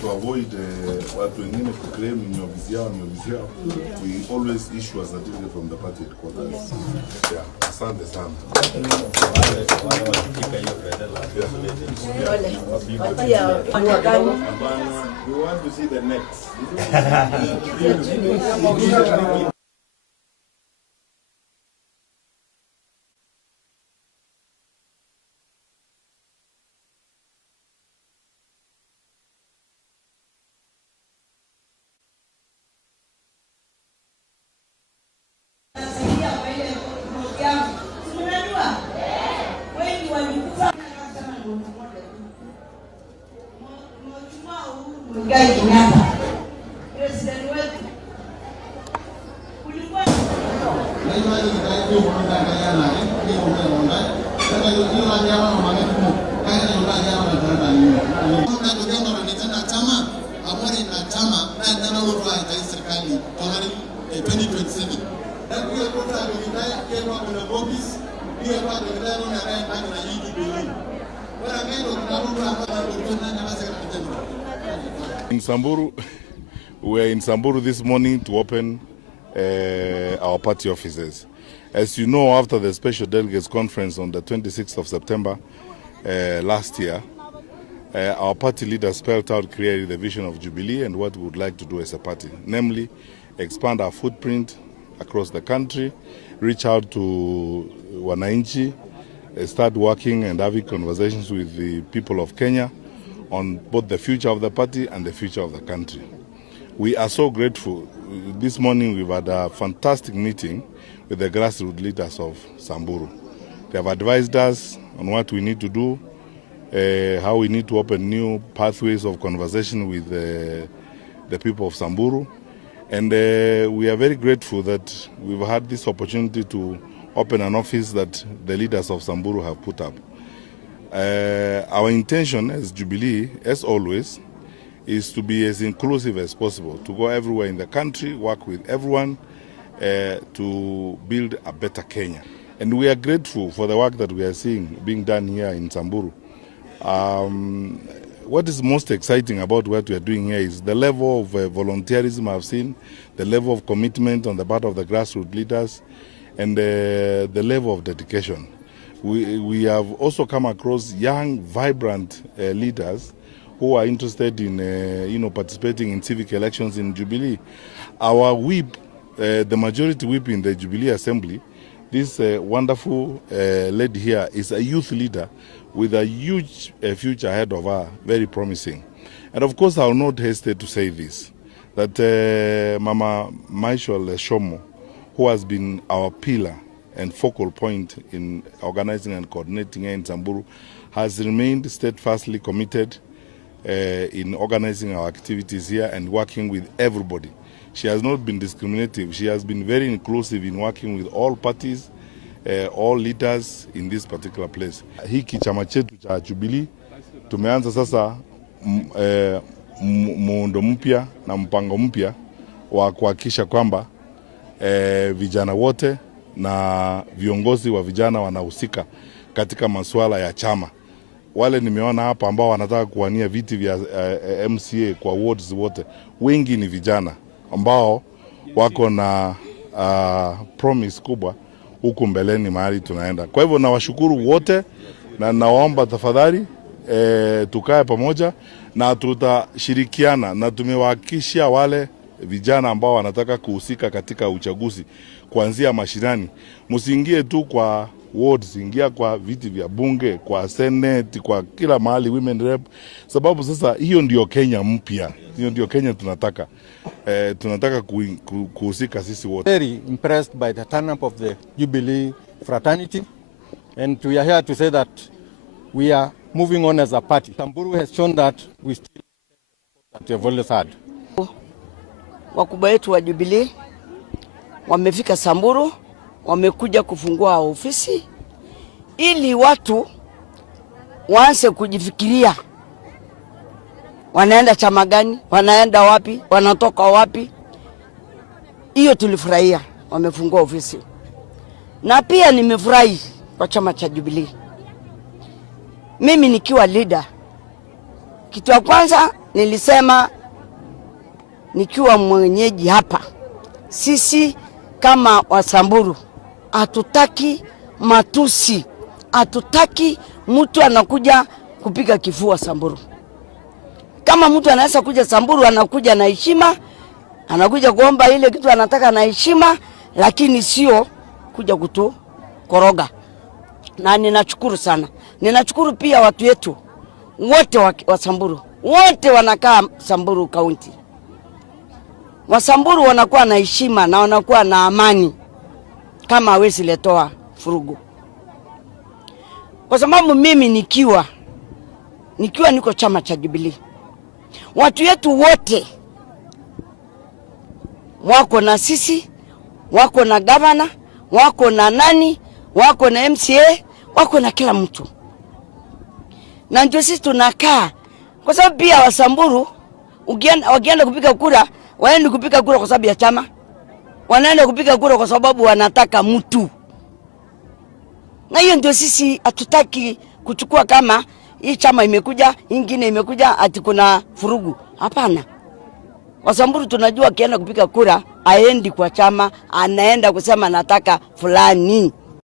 To avoid watu wengine kuclaim ni ofisi yao, we always issue a certificate from the party headquarters. Yeah, asante sana. We want to see the next. In Samburu, we are in Samburu this morning to open our party offices. As you know, after the Special Delegates Conference on the 26th of September last year, our party leaders spelled out clearly the vision of Jubilee and what we would like to do as a party, namely expand our footprint across the country, reach out to Wananchi, start working and having conversations with the people of Kenya on both the future of the party and the future of the country. We are so grateful. This morning we've had a fantastic meeting with the grassroots leaders of Samburu. They have advised us on what we need to do, how we need to open new pathways of conversation with the people of Samburu. And we are very grateful that we've had this opportunity to open an office that the leaders of Samburu have put up. Our intention as Jubilee, as always, is to be as inclusive as possible, to go everywhere in the country, work with everyone to build a better Kenya. And we are grateful for the work that we are seeing being done here in Samburu. What is most exciting about what we are doing here is the level of volunteerism I've seen, the level of commitment on the part of the grassroots leaders, and the level of dedication. We have also come across young, vibrant leaders who are interested in participating in civic elections in Jubilee. Our whip, the majority whip in the Jubilee Assembly, this wonderful lady here is a youth leader with a huge future ahead of her, very promising. And of course, I will not hesitate to say this, that Mama Michael Shomo, who has been our pillar and focal point in organizing and coordinating here in Samburu, has remained steadfastly committed in organizing our activities here and working with everybody. She has not been discriminative. She has been very inclusive in working with all parties, all leaders in this particular place. Hiki chama chetu cha Jubilee tumeanza sasa muundo mpya na mpango mpya wa kuhakikisha kwamba vijana wote na viongozi wa vijana wanahusika katika masuala ya chama. Wale nimeona hapa ambao wanataka kuwania viti vya MCA kwa wards wote, wengi ni vijana ambao wako na promise kubwa huku mbeleni mahali tunaenda. Kwa hivyo nawashukuru wote na nawaomba tafadhali tukae pamoja na tutashirikiana, na tumewahakikishia wale vijana ambao wanataka kuhusika katika uchaguzi kuanzia mashinani, msiingie tu kwa wards, ingia kwa viti vya bunge, kwa senate, kwa kila mahali women rep, sababu sasa hiyo ndio Kenya mpya, hiyo ndio Kenya tunataka. Tunataka kuhusika sisi wote. Very impressed by the turn up of the Jubilee fraternity, and we are here to say that we are moving on as a party. Samburu has shown that we still that we have always had. Wakubwa wetu wa Jubilee wamefika Samburu, wamekuja kufungua ofisi ili watu waanze kujifikiria wanaenda chama gani, wanaenda wapi, wanatoka wapi. Hiyo tulifurahia, wamefungua ofisi. Na pia nimefurahi kwa chama cha Jubilee. Mimi nikiwa leader, kitu ya kwanza nilisema nikiwa mwenyeji hapa, sisi kama Wasamburu hatutaki matusi, hatutaki mtu anakuja kupiga kifua Samburu. Kama mtu anaweza kuja Samburu, anakuja na heshima, anakuja kuomba ile kitu anataka na heshima, lakini sio kuja koroga. Na ninashukuru sana. Ninashukuru pia watu wetu wote wa Samburu. Wote wanakaa Samburu County. Wasamburu wanakuwa na heshima na wanakuwa na amani kama hawezi letoa furugu. Kwa sababu mimi nikiwa niko chama cha Jubilee, watu wetu wote wako na sisi, wako na governor, wako na nani, wako na MCA, wako na kila mtu. Na ndio sisi tunakaa. Kwa sababu pia Wasamburu wakienda kupiga kura, waende kupiga kura kwa sababu ya chama. Wanaenda kupiga kura kwa sababu wanataka mtu. Na hiyo ndio sisi hatutaki kuchukua kama hii chama imekuja, ingine imekuja ati kuna furugu. Hapana. Wasamburu tunajua akienda kupiga kura, aendi kwa chama, anaenda kusema nataka fulani.